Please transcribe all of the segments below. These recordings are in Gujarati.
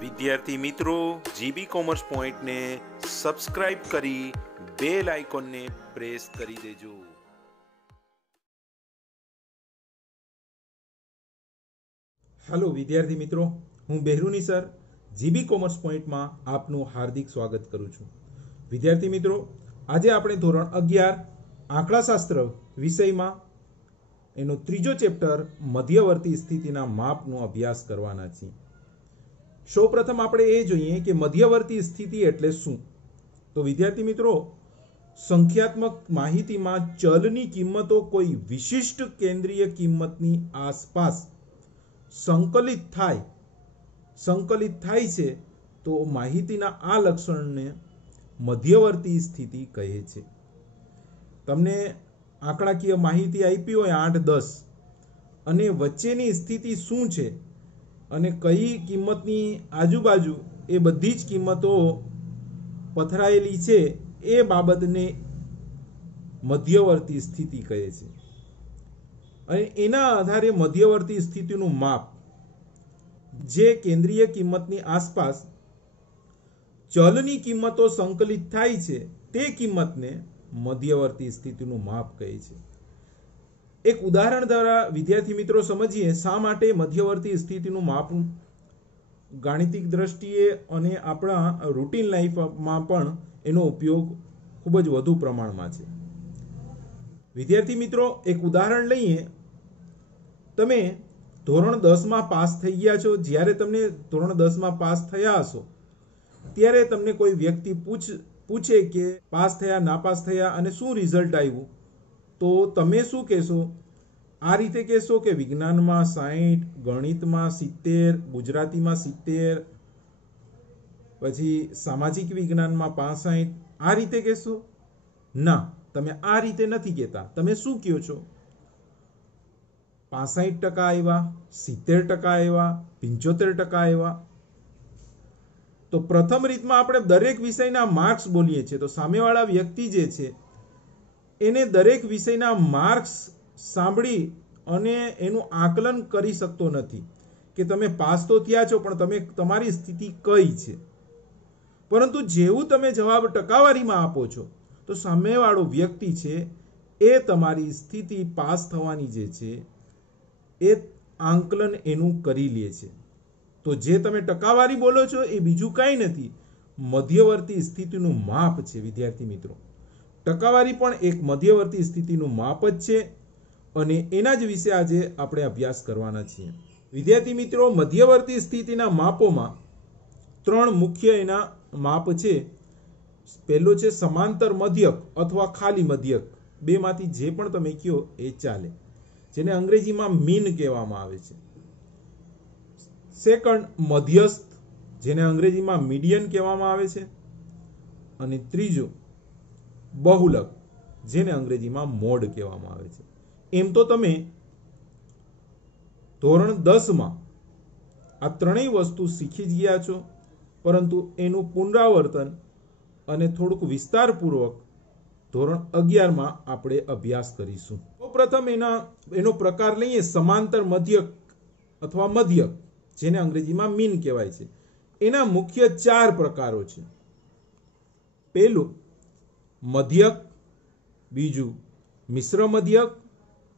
વિદ્યાર્થી મિત્રો, જીબી કોમર્સ પોઈન્ટને સબસ્ક્રાઇબ કરી બેલ આઇકોનને પ્રેસ કરી દેજો. હાલો વિદ્યાર્થી મિત્રો, હું બેહરુની સર જીબી કોમર્સ પોઈન્ટમાં આપનું હાર્દિક સ્વાગત કરું છું. વિદ્યાર્થી મિત્રો, આજે આપણે ધોરણ 11 આંકડાશાસ્ત્ર વિષયમાં એનો ત્રીજો ચેપ્ટર મધ્યવર્તી સ્થિતિના માપનો અભ્યાસ કરવાના છીએ. સૌપ્રથમ આપણે એ જોઈએ કે મધ્યવર્તી સ્થિતિ એટલે શું. તો વિદ્યાર્થી મિત્રો, સંખ્યાત્મક માહિતીમાં ચલની કિંમતો કોઈ વિશિષ્ટ કેન્દ્રીય કિંમતની આસપાસ સંકલિત થાય છે તો માહિતીના આ લક્ષણને મધ્યવર્તી સ્થિતિ કહે છે. તમને આંકડાકીય માહિતી આપી હોય 8-10 અને વચ્ચેની સ્થિતિ શું છે અને કઈ કિંમતની આજુબાજુ એ બધી જ કિંમતો પથરાયેલી છે એ બાબતને મધ્યવર્તી સ્થિતિ કહે છે. અને એના આધારે મધ્યવર્તી સ્થિતિનું માપ, જે કેન્દ્રીય કિંમતની આસપાસ ચલની કિંમતો સંકલિત થાય છે તે કિંમતને મધ્યવર્તી સ્થિતિનું માપ કહે છે. એક ઉદાહરણ દ્વારા વિદ્યાર્થી મિત્રો સમજીએ શા માટે મધ્યવર્તી સ્થિતિનું માપ ગાણિતિક દ્રષ્ટિએ અને આપણા રૂટીન લાઈફમાં પણ એનો ઉપયોગ ખૂબ જ વધુ પ્રમાણમાં છે. વિદ્યાર્થી મિત્રો, એક ઉદાહરણ લઈએ. તમે ધોરણ 10માં પાસ થઈ ગયા છો. જ્યારે તમને ધોરણ 10માં પાસ થયા હશો ત્યારે તમને કોઈ વ્યક્તિ પૂછે કે પાસ થયા, નાપાસ થયા અને શું રિઝલ્ટ આવ્યું, તો તમે શું કહેશો? આ રીતે કહેશો કે વિજ્ઞાનમાં 60, ગણિતમાં 70, ગુજરાતીમાં 70, પછી સામાજિક વિજ્ઞાનમાં 65, આ રીતે કહેશો? ના, તમે આ રીતે નથી કહેતા. તમે શું કહો છો? 65% આવ્યા, 70% આવ્યા, 75% આવ્યા. તો પ્રથમ રીતમાં આપણે દરેક વિષયના માર્ક્સ બોલીએ છીએ. તો સામેવાળા વ્યક્તિ જે છે એને દરેક વિષયના માર્ક્સ સાંભળી અને એનું આકલન કરી શકતો નથી કે તમે પાસ તો થયા છો પણ તમે તમારી સ્થિતિ કઈ છે. પરંતુ જેવું તમે જવાબ ટકાવારીમાં આપો છો તો સામેવાળો વ્યક્તિ છે એ તમારી સ્થિતિ પાસ થવાની જે છે એ આંકલન એનું કરી લે છે. તો જે તમે ટકાવારી બોલો છો એ બીજું કાંઈ નથી, મધ્યવર્તી સ્થિતિનું માપ છે. વિદ્યાર્થી મિત્રો, ટકાવારી પણ એક મધ્યવર્તી સ્થિતિનું માપ જ છે અને એના જ વિશે આજે આપણે અભ્યાસ કરવાના છીએ. વિદ્યાર્થી મિત્રો, મધ્યવર્તી સ્થિતિના માપોમાં 3 મુખ્ય એના માપ છે. પહેલો છે સમાંતર મધ્યક અથવા ખાલી મધ્યક. બેમાંથી જે પણ તમે કહો એ ચાલે, જેને અંગ્રેજીમાં મીન કહેવામાં આવે છે. સેકન્ડ મધ્યસ્થ, જેને અંગ્રેજીમાં મીડિયન કહેવામાં આવે છે. અને ત્રીજો બહુલક, જેને અંગ્રેજીમાં મોડ કહેવામાં આવે છે. એમ તો તમે ધોરણ 10માં આ ત્રણેય વસ્તુ શીખી જ ગયા છો, પરંતુ એનું પુનરાવર્તન અને થોડુંક વિસ્તારપૂર્વક ધોરણ 11માં આપણે અભ્યાસ કરીશું. સૌપ્રથમ એનો પ્રકાર લઈએ સમાંતર મધ્યક અથવા મધ્યક, જેને અંગ્રેજીમાં મીન કહેવાય છે. એના મુખ્ય 4 પ્રકારો છે. પહેલું મધ્યક, બીજું મિશ્ર મધ્યક,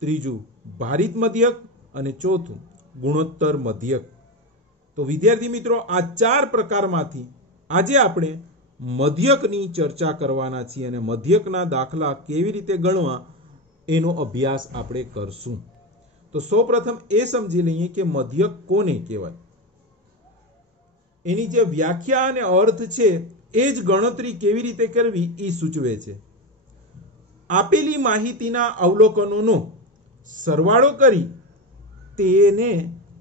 ત્રીજું ભારિત મધ્યક અને ચોથું ગુણોત્તર મધ્યક. તો વિદ્યાર્થી મિત્રો, આ 4 પ્રકારમાંથી આજે આપણે મધ્યકની ચર્ચા કરવાના છીએ અને મધ્યકના દાખલા કેવી રીતે ગણવા એનો અભ્યાસ આપણે કરશું. તો સૌપ્રથમ એ સમજી લઈએ કે મધ્યક કોને કહેવાય. એની જે વ્યાખ્યા અને અર્થ છે એ જ ગણતરી કેવી રીતે કરવી એ સૂચવે છે. આપેલી માહિતીના અવલોકનોનો સરવાળો કરી તેને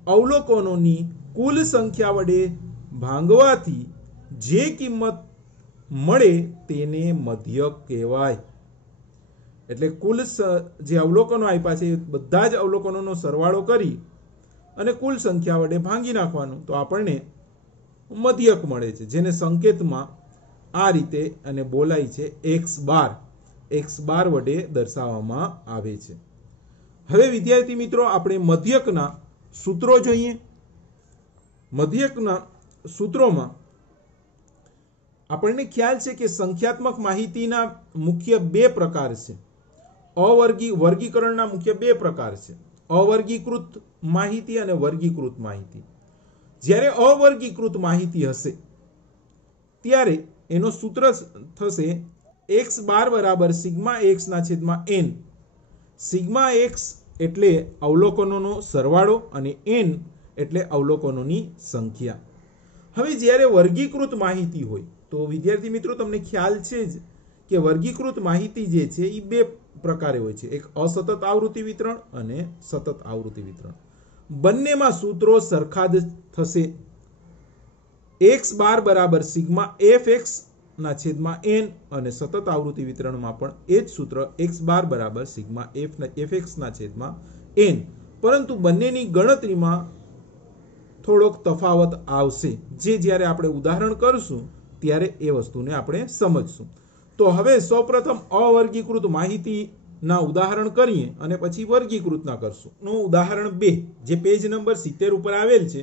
અવલોકનોની કુલ સંખ્યા વડે ભાંગવાથી જે કિંમત મળે તેને મધ્યક કહેવાય. એટલે કુલ જે અવલોકનો આપ્યા છે એ બધા જ અવલોકનોનો સરવાળો કરી અને કુલ સંખ્યા વડે ભાંગી નાખવાનું તો આપણને મધ્યક મળે છે, જેને સંકેતમાં આ રીતે અને બોલાય છે x બાર વડે દર્શાવવામાં આવે છે. હવે વિદ્યાર્થી મિત્રો, આપણે મધ્યકના સૂત્રો જોઈએ. મધ્યકના સૂત્રોમાં આપણને ખ્યાલ છે કે સંખ્યાત્મક માહિતીના મુખ્ય બે પ્રકાર છે. વર્ગીકરણના મુખ્ય બે પ્રકાર છે, અવર્ગીકૃત માહિતી અને વર્ગીકૃત માહિતી. જ્યારે અવર્ગીકૃત માહિતી હશે ત્યારે એનો સૂત્ર થશે x બાર બરાબર સિગ્મા x ના છેદમાં n. સિગ્મા x એટલે અવલોકનોનો સરવાળો અને n એટલે અવલોકનોની સંખ્યા. હવે જ્યારે વર્ગીકૃત માહિતી હોય તો વિદ્યાર્થી મિત્રો તમને ખ્યાલ છે જ કે વર્ગીકૃત માહિતી જે છે એ બે પ્રકારે હોય છે, એક અસતત આવૃત્તિ વિતરણ અને સતત આવૃત્તિ વિતરણ. બંનેમાં સૂત્રો સરખા જ થશે. x બાર બરાબર સિગ્મા fx ના છેદમાં n અને સતત આવૃત્તિ વિતરણમાં પણ એ જ સૂત્ર x બાર બરાબર સિગ્મા fx ના છેદમાં n, પરંતુ બંનેની ગણતરીમાં થોડોક તફાવત આવશે, જે જ્યારે આપણે ઉદાહરણ કરશું ત્યારે એ વસ્તુને આપણે સમજશું. તો હવે સૌપ્રથમ અવર્ગીકૃત માહિતીના ઉદાહરણ કરીએ અને પછી વર્ગીકૃતના કરશું. ઉદાહરણ 2 જે પેજ નંબર 70 ઉપર આવેલ છે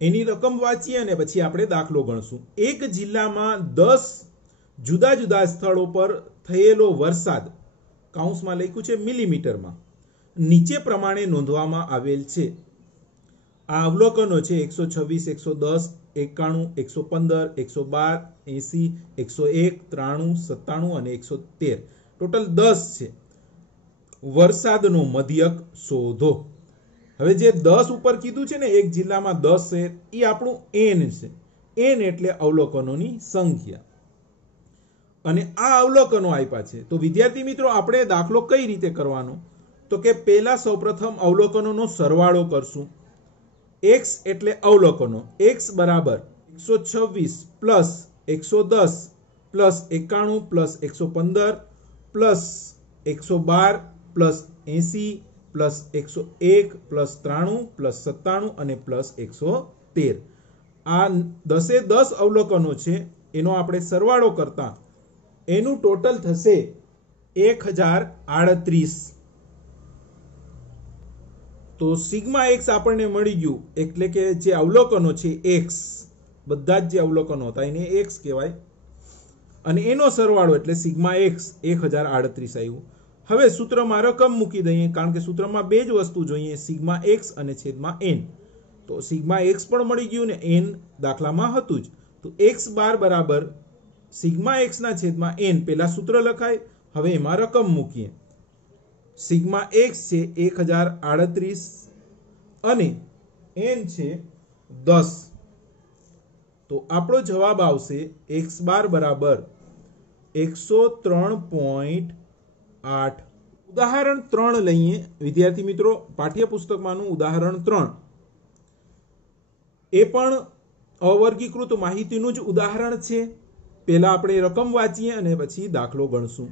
એની રકમ વાંચીએ અને પછી આપણે દાખલો ગણશું. એક જિલ્લામાં 10 જુદા જુદા સ્થળો પર થયેલો વરસાદ, કૌંસમાં લખ્યું છે મિલીમીટરમાં, નીચે પ્રમાણે નોંધવામાં આવેલ છે. આ અવલોકનો છે 126, 110, 91, 115, 112, 80, 101, 93, 97 અને 113. ટોટલ 10 છે. વરસાદનો મધ્યક શોધો. હવે જે 10 ઉપર કીધું છે ને એક જિલ્લામાં 10 છે એ આપણું n છે. n એટલે અવલોકનોની સંખ્યા અને આ અવલોકનો આપ્યા છે. તો વિદ્યાર્થી મિત્રો આપણે દાખલો કઈ રીતે કરવાનો, તો કે પહેલા સૌપ્રથમ અવલોકનોનો સરવાળો કરશું. x એટલે અવલોકનો, x બરાબર 126 plus 110 plus 91 plus 115 plus 112 plus 80 plus 101 plus 93 plus 97 અને પ્લસ 113. આ 10 અવલોકનો છે, એનો આપણે સરવાળો કરતા એનું ટોટલ થશે 1038. તો સિગ્મા x આપણને મળી ગયું, એટલે કે જે અવલોકનો છે x, બધા જ જે અવલોકનો હતા એને x કહેવાય, અને એનો સરવાળો એટલે સિગ્મા x 1038 આવ્યું. હવે સૂત્રમાં રકમ મૂકી દઈએ, કારણ કે સૂત્રમાં બે જ વસ્તુ જોઈએ, સિગ્મા x અને છેદમાં n. તો સિગ્મા x પણ મળી ગયું ને n દાખલામાં હતું જ. તો x બાર બરાબર સિગ્મા x ના છેદમાં n, પહેલા સૂત્ર લખાય, હવે એમાં રકમ મૂકીએ. સિગ્મા x છે 1038 અને n છે 10. તો આપણો જવાબ આવશે x બાર બરાબર 103.8. ઉદાહરણ 3 લઈએ વિદ્યાર્થી મિત્રો, પાઠ્યપુસ્તકમાંનું ઉદાહરણ 3. એ પણ અવર્ગીકૃત માહિતીનું જ ઉદાહરણ છે. પહેલા આપણે રકમ વાંચીએ અને પછી દાખલો ગણશું.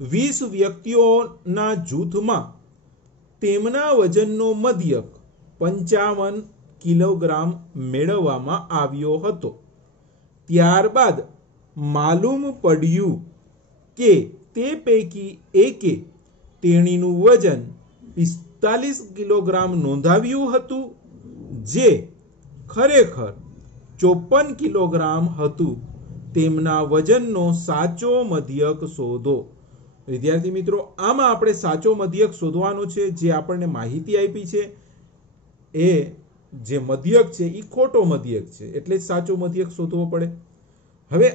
20 વ્યક્તિઓના જૂથમાં તેમના વજનનો મધ્યક 55 કિલોગ્રામ મેળવવામાં આવ્યો હતો. ત્યારબાદ માલુમ પડ્યું કે તે પૈકી એકે તેણીનું વજન 45 કિલોગ્રામ નોંધાવ્યું હતું, જે ખરેખર 54 કિલોગ્રામ હતું. તેમના વજનનો સાચો મધ્યક શોધો. વિદ્યાર્થી મિત્રો, આમાં આપણે સાચો મધ્યક શોધવાનો છે. જે આપણને માહિતી આપી છે એ જે મધ્યક છે એ ખોટો મધ્યક છે, એટલે જ સાચો મધ્યક શોધવો પડે. હવે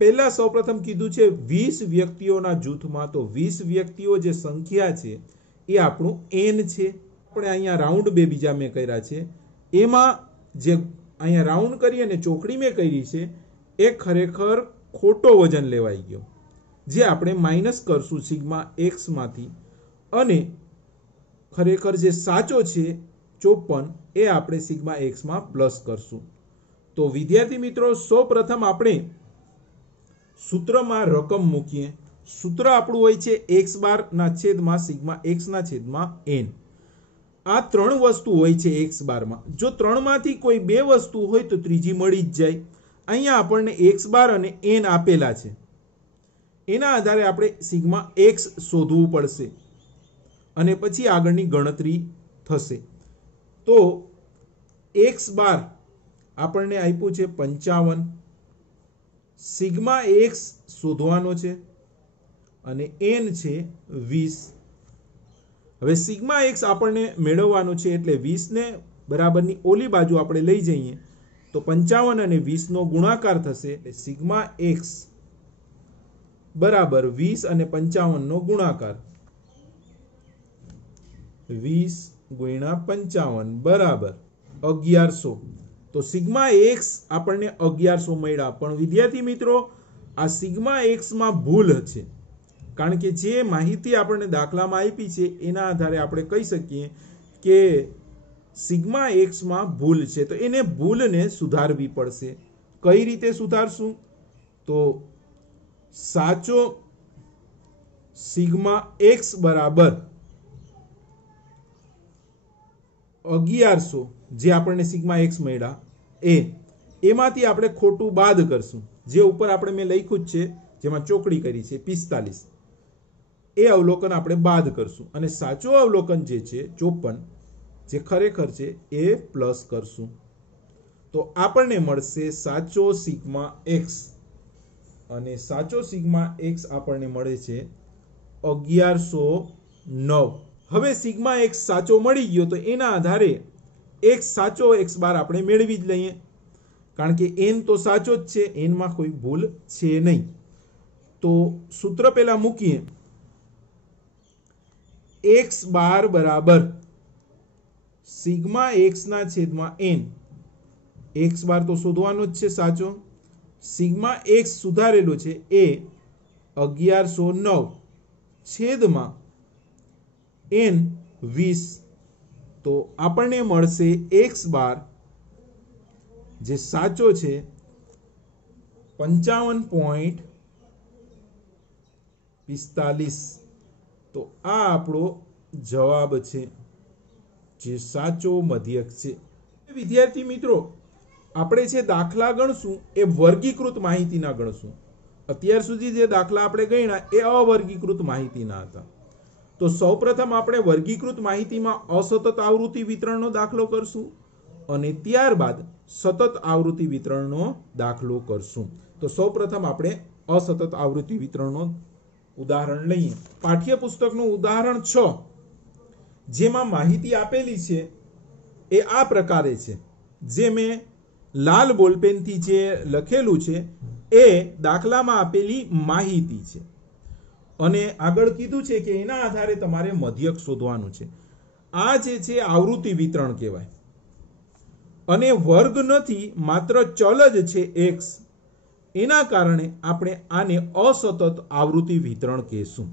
પહેલા સૌપ્રથમ કીધું છે 20 વ્યક્તિઓના જૂથમાં, તો 20 વ્યક્તિઓ જે સંખ્યા છે એ આપણું n છે. આપણે અહીંયા રાઉન્ડ બે બીજા મેં કર્યા છે, એમાં જે અહીંયા રાઉન્ડ કરી અને ચોકડી મેં કરી છે એ ખરેખર ખોટો વજન લેવાઈ ગયો, જે આપણે માઇનસ કરશું સિગ્મા x માંથી, અને ખરેખર જે સાચો છે 54 એ આપણે સિગ્મા x માં પ્લસ કરશું. તો વિદ્યાર્થી મિત્રો, સૌપ્રથમ આપણે સૂત્રમાં રકમ મૂકીએ. સૂત્ર આપણું હોય છે x બાર ના છેદમાં સિગ્મા x ના છેદમાં n. આ ત્રણ વસ્તુ હોય છે x બારમાં. જો ત્રણમાંથી કોઈ બે વસ્તુ હોય તો ત્રીજી મળી જ જાય. અહીંયા આપણને x બાર અને n આપેલા છે, એના આધારે આપણે સિગ્મા x શોધવું પડશે અને પછી આગળની ગણતરી થશે. તો x બાર આપણને આપ્યું છે 55, સિગ્મા એક્સ શોધવાનો છે અને n છે 20. હવે સિગ્મા એક્સ આપણને મેળવવાનું છે એટલે 20 ને બરાબરની ઓલી બાજુ આપણે લઈ જઈએ તો 55 અને 20 નો ગુણાકાર થશે એટલે સિગ્મા એક્સ બરાબર 20 અને 55 નો ગુણાકાર, 20 ગુણ્યા 55 બરાબર 1100. તો સિગ્મા એક્સ આપણને 1100 મળ્યા. પણ વિદ્યાર્થી મિત્રો, આ સિગ્મા એક્સ માં ભૂલ છે, કારણ કે જે માહિતી આપણને દાખલામાં આપી છે એના આધારે આપણે કહી શકીએ કે સિગ્મા એક્સ માં ભૂલ છે. તો એને ભૂલને સુધારવી પડશે. કઈ રીતે સુધારશું? તો સાચો સિગ્મા એક્સ બરાબર 1100 જે આપણને સિગ્મા એક્સ મળ્યા એમાંથી આપણે ખોટું બાદ કરશું. જે ઉપર આપણે મેં લખ્યું જ છે, જેમાં ચોકડી કરી છે 45, એ અવલોકન આપણે બાદ કરશું અને સાચું અવલોકન જે છે 54 જે ખરેખર છે એ પ્લસ કરશું. તો આપણને મળશે સાચો સિગ્મા એક્સ, અને સાચો સિગ્મા એક્સ આપણને મળે છે 1109. હવે સિગ્મા એક્સ સાચો મળી ગયો તો એના આધારે એક્સ સાચો એક્સ બાર આપણે મેળવી જ લઈએ, કારણ કે n તો સાચો જ છે, n માં કોઈ ભૂલ છે નહીં. તો સૂત્ર પહેલા મૂકીએ, એક્સ બાર બરાબર સિગ્મા એક્સ ના છેદમાં n. એક્સ બાર તો શોધવાનો જ છે સાચો, સિગ્મા એક્સ સુધારેલો છે એ 1109 છેદમાં n 20. તો આપણને મળશે એક્સ બાર જે સાચો છે 55.45. તો આ આપણો જવાબ છે, જે સાચો મધ્યક છે. વિદ્યાર્થી મિત્રો, આપણે જે દાખલા ગણશું એ વર્ગીકૃત માહિતીના ગણશું. અત્યાર સુધી જે દાખલા આપણે ગણ્યા એ અવર્ગીકૃત માહિતીના હતા. તો સૌપ્રથમ આપણે વર્ગીકૃત માહિતીમાં અસતત આવૃત્તિ વિતરણનો દાખલો કરશું અને ત્યારબાદ સતત આવૃત્તિ વિતરણનો દાખલો કરશું. તો સૌપ્રથમ આપણે અસતત આવૃત્તિ વિતરણનો ઉદાહરણ લઈએ. પાઠ્યપુસ્તકનું ઉદાહરણ 6 જેમાં માહિતી આપેલી છે એ આ પ્રકારે છે. જે મેં લાલ બોલપેનથી જે લખેલું છે એ દાખલામાં આપેલી માહિતી છે અને આગળ કીધું છે કે એના આધારે તમારે મધ્યક શોધવાનું છે. આ જે છે આવૃત્તિ વિતરણ કહેવાય અને વર્ગ નથી, માત્ર ચલ જ છે x. એના કારણે આપણે આને અસતત આવૃત્તિ વિતરણ કહેશું.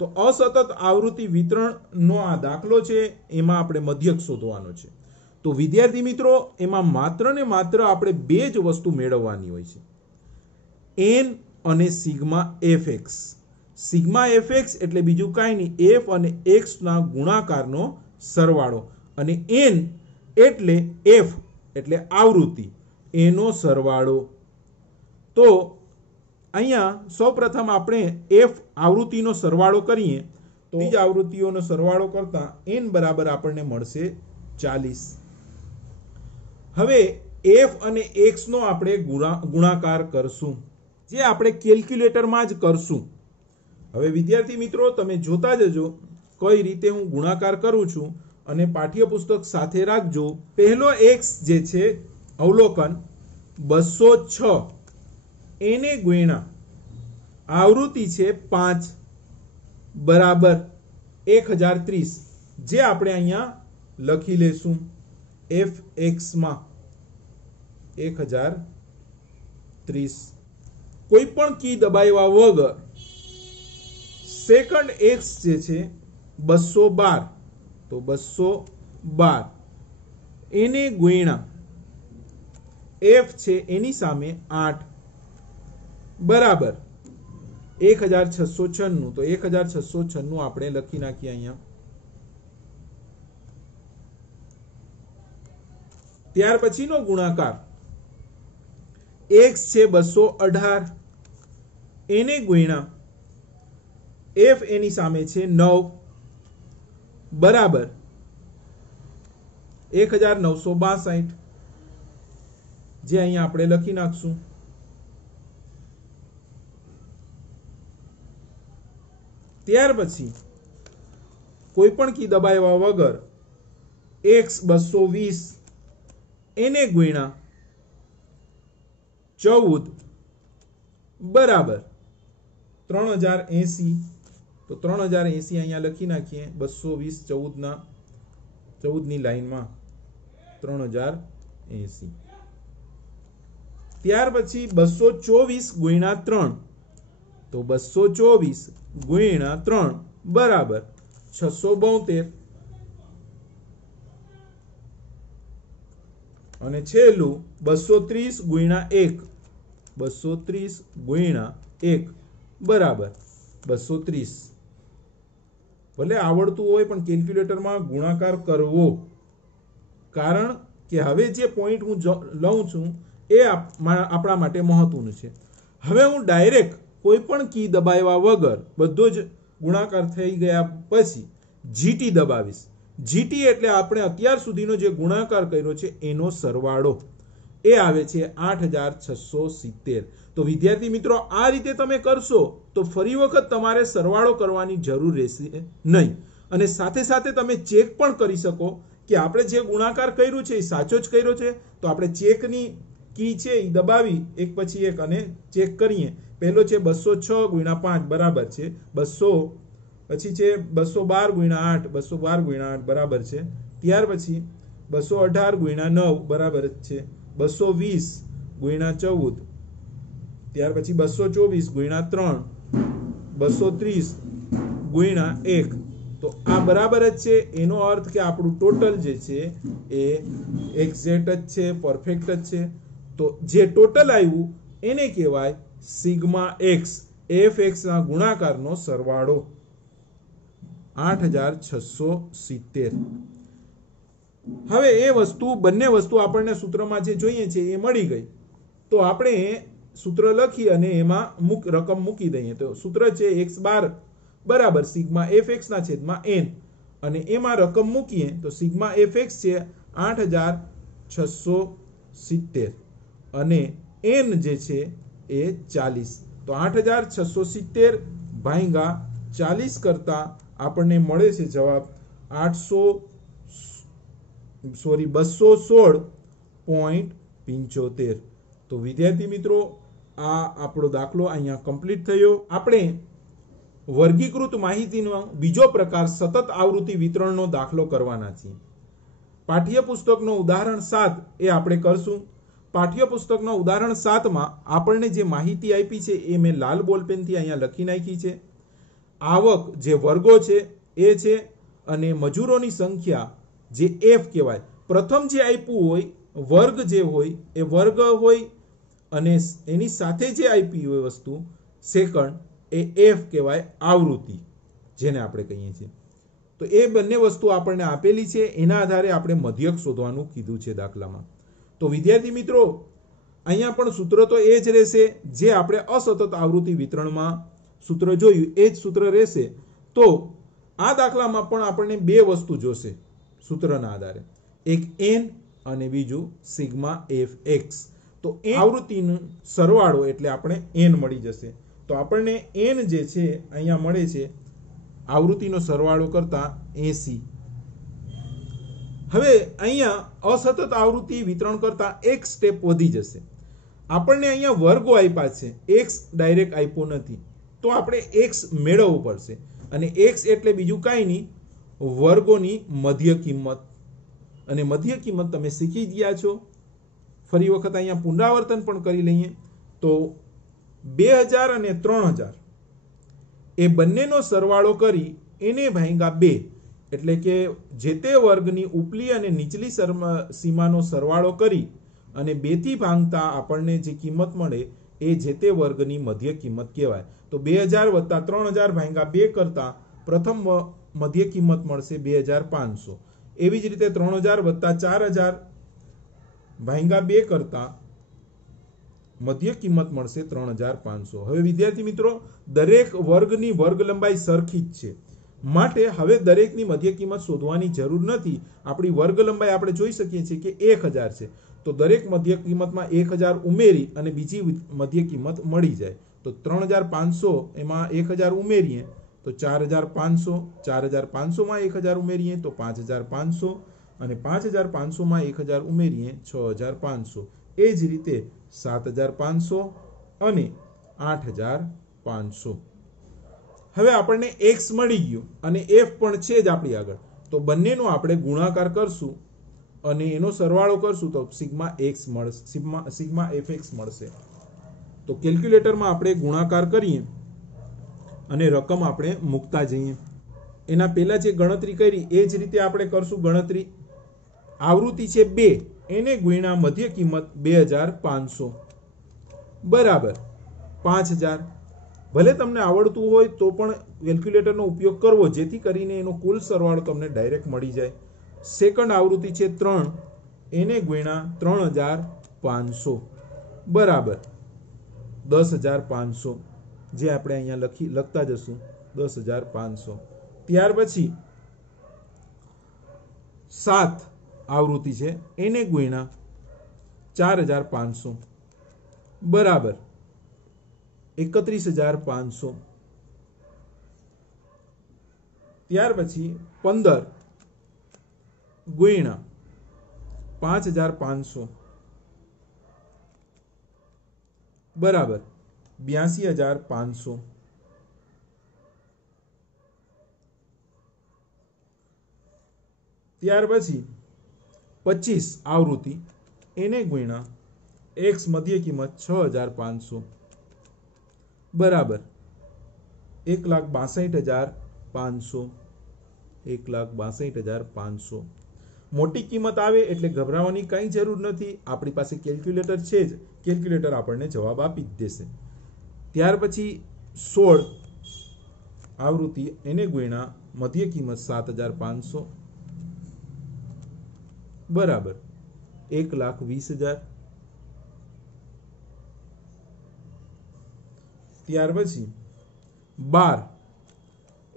તો અસતત આવૃત્તિ વિતરણનો આ દાખલો છે, એમાં આપણે મધ્યક શોધવાનો છે. તો વિદ્યાર્થી મિત્રો, એમાં માત્ર ને માત્ર આપણે બે જ વસ્તુ મેળવવાની હોય છે, n અને સિગ્મા fx. સિગ્મા fx એટલે બીજું કાંઈ નહીં, f અને x ના ગુણાકારનો સરવાળો, અને n એટલે f એટલે આવૃત્તિ એનો સરવાળો. તો અહીંયા સૌપ્રથમ આપણે f આવૃત્તિનો સરવાળો કરીએ તો જ આવૃત્તિઓનો સરવાળો કરતા n બરાબર આપણને મળશે 40. હવે f અને x નો આપણે ગુણાકાર કરશું, જે આપણે કેલ્ક્યુલેટરમાં જ કરશું. હવે વિદ્યાર્થી મિત્રો, તમે જોતા જજો કઈ રીતે હું ગુણાકાર કરું છું અને પાઠ્યપુસ્તક સાથે રાખજો. પહેલો x જે છે અવલોકન 206 એને ગુણ્યા આવૃત્તિ છે 5 બરાબર 1030, જે આપણે અહીંયા લખી લેશું fx માં 1030. કોઈ પણ કી દબાવ્યા વગર સેકન્ડ x જે છે 212, તો 212 એને ગુણ્યા f છે એની સામે 8 બરાબર 1696. તો 1696 આપણે લખી નાખીએ અહીંયા. ત્યાર પછીનો ગુણાકાર x છે 218 એને ગુણ્યા f એની સામે છે 9 બરાબર 1962. જે અહીંયા આપણે લખી નાખશું. ત્યાર પછી કોઈ પણ કી દબાવ્યા વગર x 220 એને ગુણ્યા 14 બરાબર 3080. તો 3080 અહીંયા લખી નાખીએ. 220 14 ની લાઈનમાં 3080. ત્યાર પછી 224 ગુણ્યા 3. તો 224 ગુણ્યા 3 બરાબર 672. અને છેલ્લું 230 ગુણ્યા 1. 230 ગુણ્યા 1 બરાબર 230. ભલે આવડતું હોય પણ કેલ્ક્યુલેટરમાં ગુણાકાર કરવો, કારણ કે હવે જે પોઈન્ટ હું લઉં છું એ આપણા માટે મહત્વનું છે. હવે હું ડાયરેક્ટ કોઈ પણ કી દબાવ્યા વગર બધો જ ગુણાકાર થઈ ગયા પછી જીટી દબાવીશ. જીટી એટલે આપણે અત્યાર સુધીનો જે ગુણાકાર કર્યો છે એનો સરવાળો, એ આવે છે 8670. તો વિદ્યાર્થી મિત્રો, આ રીતે તમે કરશો તો ફરી વખત તમારે સરવાળો કરવાની જરૂર રહેશે નહીં. અને સાથે સાથે તમે ચેક પણ કરી શકો કે આપણે જે ગુણાકાર કર્યું છે એ સાચો જ કર્યો છે. તો આપણે ચેકની કી છે એ દબાવી એક પછી એક અને ચેક કરીએ. પહેલો છે 206 ગુણ્યા 5 બરાબર છે 200. પછી છે 212 ગુણ્યા 8, 212 ગુણ્યા 8 બરાબર છે. ત્યાર પછી 218 ગુણ્યા 9 બરાબર છે 220 ગુણ્યા 14. ત્યાર પછી 224 ગુણ્યા 3, 230 ગુણ્યા 1. તો આ બરાબર જ છે. એનો અર્થ કે આપણું ટોટલ જે છે એ એક્ઝેક્ટ જ છે, પરફેક્ટ જ છે. તો જે ટોટલ આવ્યું એને કહેવાય સિગ્મા એક્સ, fx ના ગુણાકારનો સરવાળો 8670. હવે એ વસ્તુ, બંને વસ્તુ આપણને સૂત્રમાં જે જોઈએ છે એ મળી ગઈ. તો આપણે સૂત્ર લખી અને એમાં રકમ મૂકી દઈએ. તો સૂત્ર છે x બાર બરાબર સિગ્મા fx ના છેદમાં n, અને એમાં રકમ મૂકીએ તો સિગ્મા fx છે 8670 અને n જે છે એ 40. તો 8670 ભાગ્યા 40 કરતા આપણને મળે છે જવાબ 216.75. તો વિદ્યાર્થી મિત્રો, આ આપણો દાખલો અહીંયા કમ્પ્લીટ થયો. આપણે વર્ગીકૃત માહિતીનો બીજો પ્રકાર સતત આવૃત્તિ વિતરણનો દાખલો કરવાના છીએ. પાઠ્યપુસ્તકનો ઉદાહરણ 7 એ આપણે કરશું. પાઠ્યપુસ્તકનો ઉદાહરણ 7માં આપણને જે માહિતી આપી છે એ મેં લાલ બોલપેનથી અહીંયા લખી નાખી છે. આવક જે વર્ગો છે એ છે, અને મજૂરોની સંખ્યા જે f કહેવાય. પ્રથમ જે આપ્યું હોય વર્ગ જે હોય એ વર્ગ હોય, અને એની સાથે જે આપી હોય વસ્તુ સેકન્ડ એ f કહેવાય, આવૃત્તિ જેને આપણે કહીએ છીએ. તો એ બંને વસ્તુ આપણને આપેલી છે. એના આધારે આપણે મધ્યક શોધવાનું કીધું છે દાખલામાં. તો વિદ્યાર્થી મિત્રો, અહીંયા પણ સૂત્ર તો એ જ રહેશે જે આપણે અસતત આવૃત્તિ વિતરણમાં સૂત્ર જોયું એ જ સૂત્ર રહેશે. તો આ દાખલામાં પણ આપણને બે વસ્તુ જોશે સૂત્રના આધારે, એક n અને બીજું સિગ્મા fx. તો આવૃત્તિનો સરવાળો એટલે આપણે n મળી જશે. તો આપણને n જે છે અહીંયા મળે છે આવૃત્તિનો સરવાળો કરતા 80. હવે અહીંયા અસતત આવૃત્તિ વિતરણ કરતા એક સ્ટેપ વધી જશે. આપણને અહીંયા વર્ગો આપ્યા છે, x ડાયરેક્ટ આપ્યો નથી. તો આપણે x મેળવવું પડશે, અને x એટલે બીજું કાંઈ નહીં, વર્ગોની મધ્ય કિંમત. અને મધ્ય કિંમત તમે શીખી ગયા છો. ફરી વખત અહીંયા પુનરાવર્તન પણ કરી લઈએ. તો 2000 અને 3000 એ બંનેનો સરવાળો કરી એને ભાગ્યા 2, એટલે કે જે તે વર્ગની ઉપલી અને નીચલી સીમાનો સરવાળો કરી અને 2 થી ભાંગતા આપણને જે કિંમત મળે એ જે તે વર્ગની મધ્ય કિંમત કહેવાય. તો 2000 વત્તા 3000 ભાગ્યા 2 કરતા પ્રથમ મધ્ય કિંમત મળશે 2500. એવી જ રીતે 3000 વત્તા 4000 ભાગ્યા 2 કરતા મધ્ય કિંમત મળશે 3500. હવે વિદ્યાર્થી મિત્રો, દરેક વર્ગની વર્ગ લંબાઈ સરખી જ છે. માટે હવે દરેકની મધ્ય કિંમત શોધવાની જરૂર નથી. આપણી વર્ગ લંબાઈ આપણે જોઈ શકીએ છીએ કે 1000 છે. તો દરેક મધ્ય કિંમતમાં 1000 ઉમેરી અને બીજી મધ્ય કિંમત મળી જાય. તો 3500 એમાં 1000 ઉમેરીએ તો 4500, 4500 માં 1000 ઉમેરીએ તો 5500 અને 5500 માં 1000 ઉમેરીએ 6500. એ જ રીતે 7500 અને 8500. હવે આપણને x મળી ગયું અને f પણ છે જ આપણી આગળ. તો બંનેનો આપણે ગુણાકાર કરશું અને એનો સરવાળો કરશું તો સિગ્મા x મળશે, સિગ્મા fx મળશે. તો કેલ્ક્યુલેટરમાં આપણે ગુણાકાર કરીએ અને રકમ આપણે મૂકતા જઈએ. એના પહેલા જે ગણતરી કરી એ જ રીતે આપણે કરશું ગણતરી. આવૃત્તિ છે 2, એને ગુણ્યા મધ્ય કિંમત 2500 બરાબર 5000. ભલે તમને આવડતું હોય તો પણ કેલ્ક્યુલેટરનો ઉપયોગ કરવો, જેથી કરીને એનો કુલ સરવાળો તમને ડાયરેક્ટ મળી જાય. સેકન્ડ આવૃત્તિ છે 3, એને ગુણ્યા 3500 બરાબર 10500, જે આપણે અહીંયા લખતા જશું 10500. ત્યાર પછી 7 આવૃત્તિ છે, એને ગુણ્યા 4500 બરાબર 31500. ત્યાર પછી 15 ગુણ્યા 5500 બરાબર 82500. ત્યાર પછી 25 આવૃત્તિ, એને ગુણ્યા x મધ્ય કિંમત 6500 બરાબર 1,62,500. 1,62,500. મોટી કિંમત આવે એટલે ગભરાવાની કંઈ જરૂર નથી. આપણી પાસે કેલ્ક્યુલેટર છે જ, કેલ્ક્યુલેટર આપણને જવાબ આપી જ દેશે. ત્યાર પછી 16 આવૃત્તિ, એને ગુણ્યા મધ્ય કિંમત 7500 બરાબર 1,20,000. ત્યાર પછી 12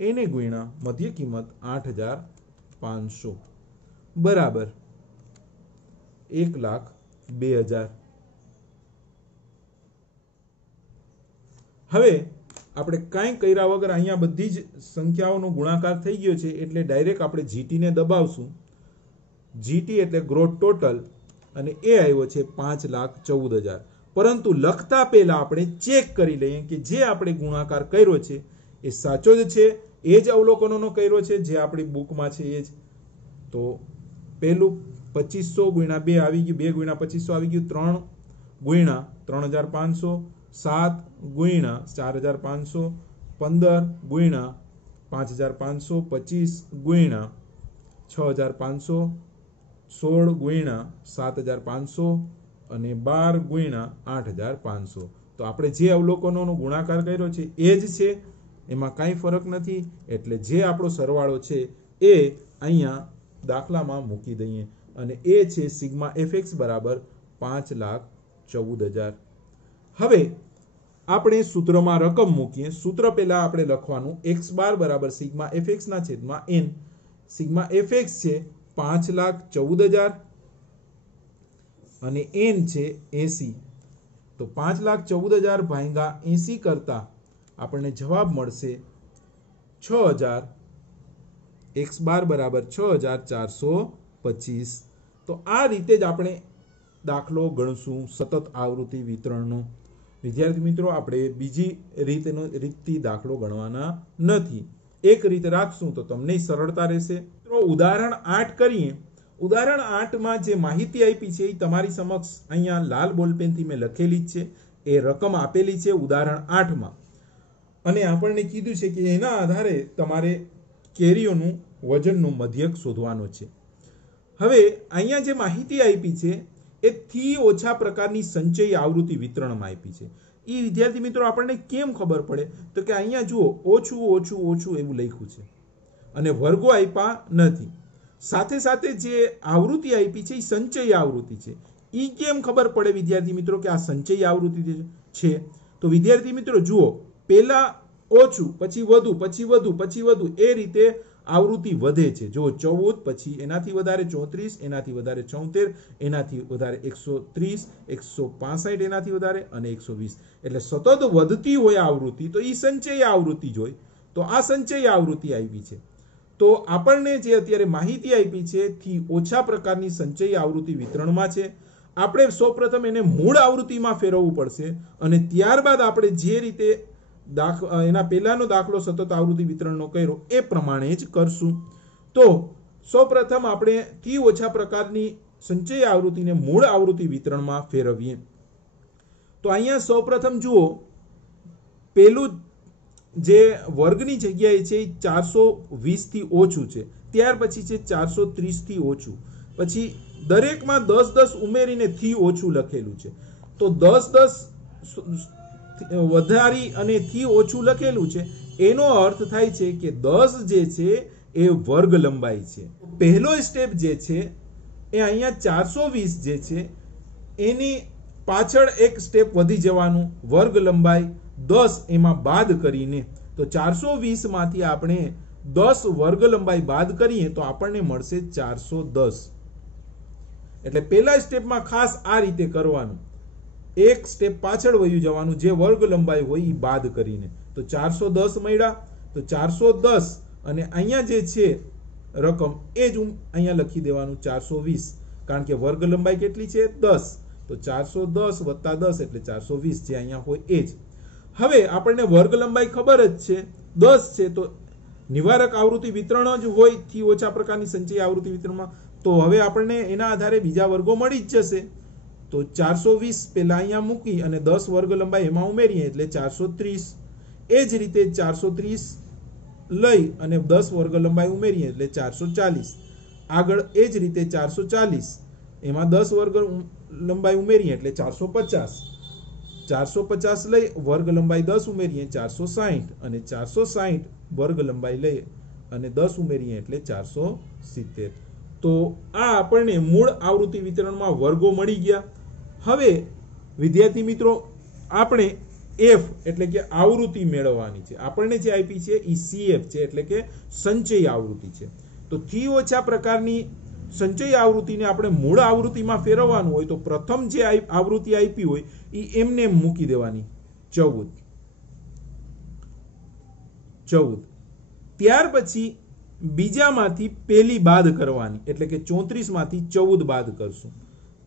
એને ગુણ્યા મધ્ય કિંમત 8500 બરાબર 1,02,000. હવે આપણે કાંઈ કર્યા વગર અહીંયા બધી જ સંખ્યાઓનો ગુણાકાર થઈ ગયો છે એટલે ડાયરેક્ટ આપણે જીટીને દબાવશું. જીટી એટલે ગ્રોથ ટોટલ, અને એ આવ્યો છે 5,14,000. પરંતુ લખતા પહેલા આપણે ચેક કરી લઈએ કે જે આપણે ગુણાકાર કર્યો છે એ સાચો જ છે, એ જ અવલોકનોનો કર્યો છે જે આપણી બુકમાં છે એ જ. તો પહેલું 2500 ગુણ્યા 2 આવી ગયું, 2 ગુણ્યા 2500 આવી ગયું, 3 ગુણ્યા 3500, 7 ગુણ્યા 4500, 15 ગુણ્યા 5500, 25 ગુણ્યા 6500, 16 ગુણ્યા 7500 અને 12 ગુણ્યા 8500. તો આપણે જે અવલોકનોનો ગુણાકાર કર્યો છે એ જ છે, એમાં કાંઈ ફરક નથી. એટલે જે આપણો સરવાળો છે એ અહીંયા દાખલામાં મૂકી દઈએ અને એ છે સિગ્મા fx બરાબર 5,14,000. હવે આપણે સૂત્રમાં રકમ મૂકીએ. સૂત્ર પહેલા આપણે લખવાનું x બાર બરાબર સિગ્મા fx ના છેદમાં n. સિગ્મા fx છે 5,14,000 અને n છે 80. તો 5,14,000 ભાગ્યા 80 કરતા આપણને જવાબ મળશે 6000. x બાર બરાબર 6425. તો આ રીતે જ આપણે દાખલો ગણશું સતત આવૃત્તિ વિતરણનો. વિદ્યાર્થી મિત્રો, આપણે બીજી રીતથી દાખલો ગણવાના નથી. એક રીત રાખશું તો તમને સરળતા રહેશે. તો ઉદાહરણ 8 કરીએ. ઉદાહરણ 8માં જે માહિતી આપી છે એ તમારી સમક્ષ અહીંયા લાલ બોલપેનથી મેં લખેલી જ છે. એ રકમ આપેલી છે ઉદાહરણ 8માં, અને આપણને કીધું છે કે એના આધારે તમારે કેરીઓનું વજનનું મધ્યક શોધવાનો છે. હવે અહીંયા જે માહિતી આપી છે એ થી ઓછા પ્રકારની સંચયી આવૃત્તિ વિતરણમાં આપી છે. એ વિદ્યાર્થી મિત્રો આપણને કેમ ખબર પડે તો કે અહીંયા જુઓ ઓછું ઓછું ઓછું એવું લખ્યું છે અને વર્ગો આપ્યા નથી. સાથે સાથે જે આવૃત્તિ આપી છે એ સંચયી આવૃત્તિ છે. એ કેમ ખબર પડે વિદ્યાર્થી મિત્રો કે આ સંચયી આવૃત્તિ છે? તો વિદ્યાર્થી મિત્રો જુઓ, પહેલા ઓછું, પછી વધુ, પછી વધુ, પછી વધુ, એ રીતે આવૃત્તિ વધે છે. જો 14, પછી એનાથી વધારે 34, એનાથી વધારે 76, એનાથી વધારે 130, 165, એનાથી વધારે અને 120. એટલે સતત વધતી હોય આવૃત્તિ, તો એ સંચય આવૃત્તિ જ હોય. તો આ સંચય આવૃત્તિ આવી છે. તો આપણને જે અત્યારે માહિતી આપી છે થી ઓછા પ્રકારની સંચય આવૃત્તિ વિતરણમાં છે. આપણે સૌપ્રથમ એને મૂળ આવૃત્તિમાં ફેરવવું પડશે અને ત્યારબાદ આપણે જે રીતે એના પહેલાનો દાખલો સતત આવૃત્તિ વિતરણનો કર્યો એ પ્રમાણે જ કરશું. તો સૌપ્રથમ આપણે થી ઓછા પ્રકારની સંચય આવૃત્તિને મૂળ આવૃત્તિ વિતરણમાં ફેરવીએ. તો અહીંયા સૌપ્રથમ જુઓ, પેલું જે વર્ગની જગ્યાએ છે એ 420 થી ઓછું છે, ત્યાર પછી છે 430 થી ઓછું, પછી દરેકમાં 10-10 ઉમેરીને થી ઓછું લખેલું છે. તો 10-10 વધારી અને થી ઓછું લખેલું છે, એનો અર્થ થાય છે કે 10 જે છે એ વર્ગ લંબાઈ છે. પહેલો સ્ટેપ જે છે એ અહીંયા 420 જે છે એની પાછળ એક સ્ટેપ વધી જવાનું, વર્ગ લંબાઈ 10 એમાં બાદ કરીને. તો 420 માંથી આપણે 10 વર્ગ લંબાઈ બાદ કરીએ તો આપણને મળશે 410. એટલે પહેલા સ્ટેપમાં ખાસ આ રીતે કરવાનું, એક સ્ટેપ પાછળ વયું જવાનું, જે વર્ગ લંબાઈ હોય એ બાદ કરીને. તો 410 મળ્યા. તો 410 અને અહીંયા જે છે રકમ એ જ અહીંયા લખી દેવાનું 420, કારણ કે વર્ગ લંબાઈ કેટલી છે 10. તો 410 વત્તા 10 એટલે 420, જે અહીંયા હોય એ જ. હવે આપણને વર્ગ લંબાઈ ખબર જ છે 10 છે, તો નિવારક આવૃત્તિ વિતરણ જ હોય થી ઓછા પ્રકારની સંચય આવૃત્તિ વિતરણમાં. તો હવે આપણને એના આધારે બીજા વર્ગો મળી જ જશે. તો 420 પહેલા અહીંયા મૂકી અને 10 વર્ગ લંબાઈ એમાં ઉમેરીએ એટલે 430. એ જ રીતે 430 લઈ અને 10 વર્ગ લંબાઈ ઉમેરીએ એટલે 440. આગળ એ જ રીતે 440 એમાં 10 વર્ગ લંબાઈ ઉમેરીએ એટલે 450. 450 લઈ વર્ગ લંબાઈ 10 ઉમેરીએ 460 અને 460 વર્ગ લંબાઈ લઈ અને 10 ઉમેરીએ એટલે 470. તો આ આપણને મૂળ આવૃત્તિ વિતરણમાં વર્ગો મળી ગયા. હવે વિદ્યાર્થી મિત્રો, આપણે એફ એટલે કે આવૃત્તિ મેળવવાની છે. આપણને જે આપી છે એ CF છે, એટલે કે સંચય આવૃત્તિ છે. તો થી ઓછા પ્રકારની સંચય આવૃત્તિને આપણે મૂળ આવૃત્તિમાં ફેરવવાનું હોય તો પ્રથમ જે આવૃત્તિ આપી હોય એ એમને મૂકી દેવાની 14. ત્યાર પછી બીજામાંથી પહેલી બાદ કરવાની, એટલે કે 34 માંથી 14 બાદ કરશું.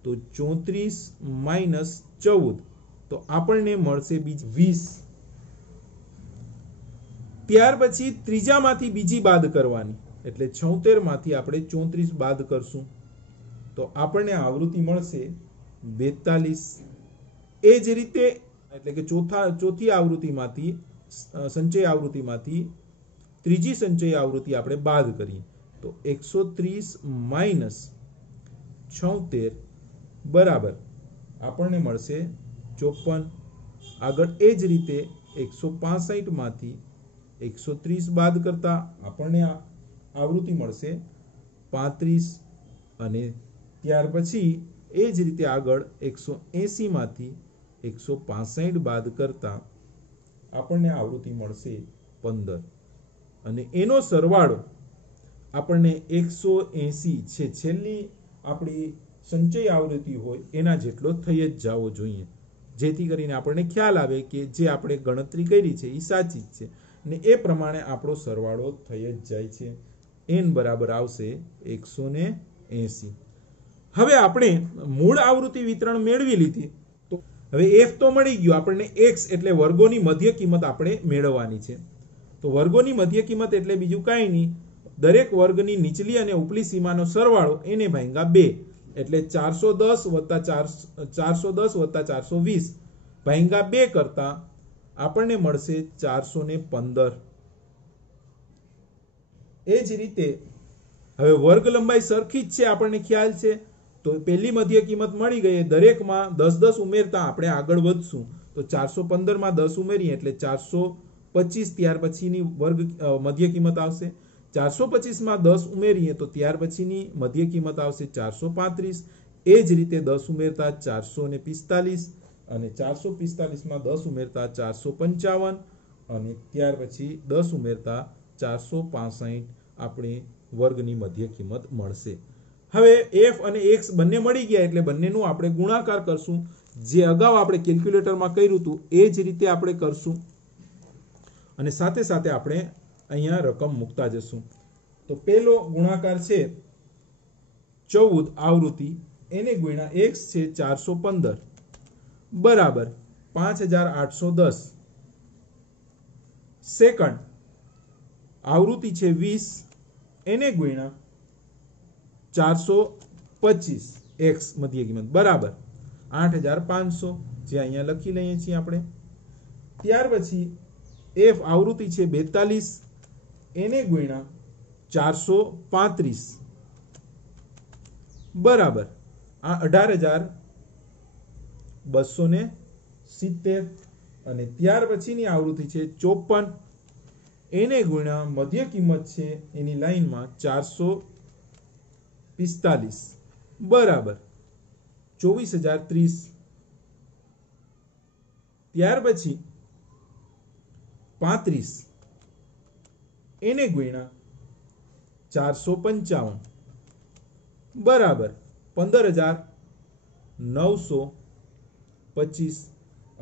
તો 34 માઇનસ 14, તો આપણને મળશે બીજી 20. ત્યાર પછી ત્રીજામાંથી બીજી બાદ કરવાની, એટલે 76 માંથી આપણે 34 બાદ કરશું. તો આપણને આવૃત્તિ મળશે 42. એ જ રીતે એટલે કે ચોથી આવૃત્તિમાંથી સંચય આવૃત્તિમાંથી ત્રીજી સંચય આવૃત્તિ આપણે બાદ કરીએ તો 130 માઇનસ 76 બરાબર આપણને મળશે 54. આગળ એ જ રીતે 165 માંથી 130 બાદ કરતા આપણને આવૃત્તિ મળશે 35. અને ત્યાર પછી એ જ રીતે આગળ 180 માંથી 165 બાદ કરતા આપણને આવૃત્તિ મળશે 15. અને એનો સરવાળો આપણને 180 છે, છેલ્લી આપણી સંચય આવૃત્તિ હોય એના જેટલો થઈ જ જવો જોઈએ, જેથી કરીને આપણને ખ્યાલ આવે કે જે આપણે ગણતરી કરી છે એ સાચી જ છે ને એ પ્રમાણે આપણો સરવાળો થઈ જ જાય છે. n બરાબર આવશે 180. હવે આપણે મૂળ આવૃત્તિ વિતરણ મેળવી લીધી. તો હવે f તો મળી ગયું, આપણને x એટલે વર્ગોની મધ્ય કિંમત આપણે મેળવવાની છે. તો વર્ગોની મધ્ય કિંમત એટલે બીજું કાંઈ નહીં, દરેક વર્ગની નીચલી અને ઉપલી સીમાનો સરવાળો એને ભાગ્યા 2, એટલે 410 વત્તા 420 ભાગ્યા 2 કરતા આપણને મળશે 415. એ જ રીતે હવે વર્ગ લંબાઈ સરખી જ છે, આપણને ખ્યાલ છે. તો પહેલી મધ્ય કિંમત મળી ગઈ, દરેકમાં 10-10 ઉમેરતા આપણે આગળ વધશું. તો 415 માં 10 ઉમેરીએ એટલે 425. ત્યાર પછીની વર્ગ મધ્ય કિંમત આવશે. 425 માં 10 ઉમેરીએ તો ત્યાર પછીની મધ્ય કિંમત આવશે 435. એ જ રીતે 10 ઉમેરતા 445 અને 445 માં 10 ઉમેરતા 455. અને ત્યાર પછી 10 ઉમેરતા 465 આપણે વર્ગની મધ્ય કિંમત મળશે. હવે f અને x બંને મળી ગયા એટલે બંનેનું આપણે ગુણાકાર કરશું. જે અગાઉ આપણે કેલ્ક્યુલેટરમાં કર્યું હતું એ જ રીતે આપણે કરશું અને સાથે સાથે આપણે અહીંયા રકમ મૂકતા જશું. તો પહેલો ગુણાકાર છે 14 આવૃત્તિ એને ગુણ્યા x છે 415 બરાબર 5810. સેકન્ડ આવૃત્તિ છે 20 એને ગુણ્યા 425 x મધ્ય કિંમત બરાબર 8500 જે અહીંયા લખી લઈએ છીએ આપણે. ત્યાર પછી f આવૃત્તિ છે 42 એને ગુણ્યા 435 બરાબર આ 18270. અને ત્યાર પછીની આવૃત્તિ છે 54 એને ગુણ્યા મધ્ય કિંમત છે એની લાઈનમાં 445 બરાબર 24030. ત્યાર પછી 35 એને ગુણ્યા 455 બરાબર 15925.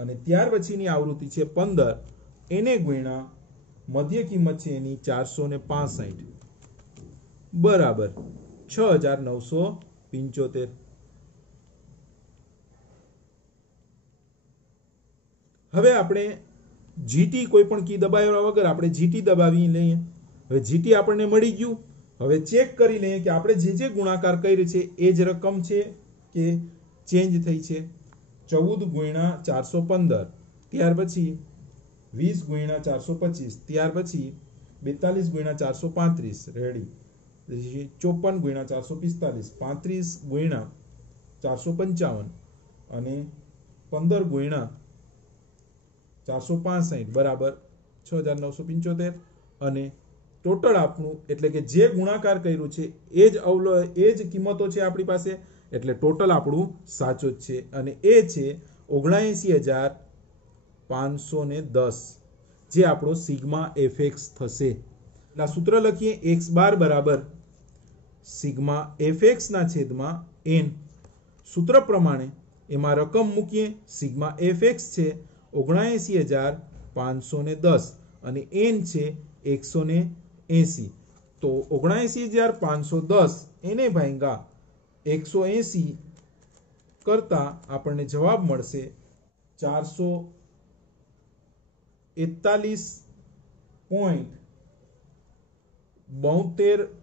અને ત્યાર પછીની આવૃત્તિ છે 15 એને ગુણ્યા મધ્ય કિંમત છે એની 465 બરાબર 6975. હવે આપણે જીટી કોઈ પણ કી દબાવ્યા વગર આપણે જીટી દબાવી લઈએ. હવે જીટી આપણને મળી ગયું. હવે ચેક કરી લઈએ કે આપણે જે ગુણાકાર કર્યો છે એ જ રકમ છે કે ચેન્જ થઈ છે. 14 ગુણ્યા 415 ત્યાર પછી 20 ગુણ્યા 425 ત્યાર પછી 42 ગુણ્યા 435 રેડી 54 ગુણ્યા 445 35 ગુણ્યા 455 અને 15 ગુણ્યા 465 બરાબર 6975. અને ટોટલ આપણું એટલે કે જે ગુણાકાર કર્યું છે એ જ કિંમતો છે આપણી પાસે એટલે ટોટલ આપણું સાચું જ છે અને એ છે 79510 જે આપણો સિગ્મા fx થશે. એટલે સૂત્ર લખીએ x બાર બરાબર સિગ્મા fx ના છેદમાં n. સૂત્ર પ્રમાણે એમાં રકમ મૂકીએ. સિગ્મા fx છે 79510 અને n છે 180. તો 79510 એને ભાગ્યા 180 કરતા આપણને જવાબ મળશે 441.72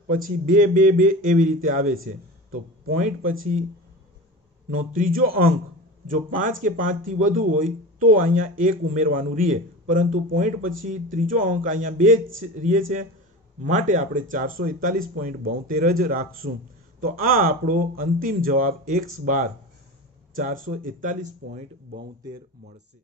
પછી 222 એવી રીતે આવે છે. તો પોઈન્ટ પછી નો ત્રીજો અંક જો 5 કે 5 થી વધુ હોય તો અહીંયા 1 ઉમેરવાનું રહે, પરંતુ પોઈન્ટ પછી ત્રીજો અંક અહીંયા 2 રહે છે માટે આપણે 441.72 જ રાખશું. તો આ આપણો અંતિમ જવાબ x બાર 441.72 મળશે.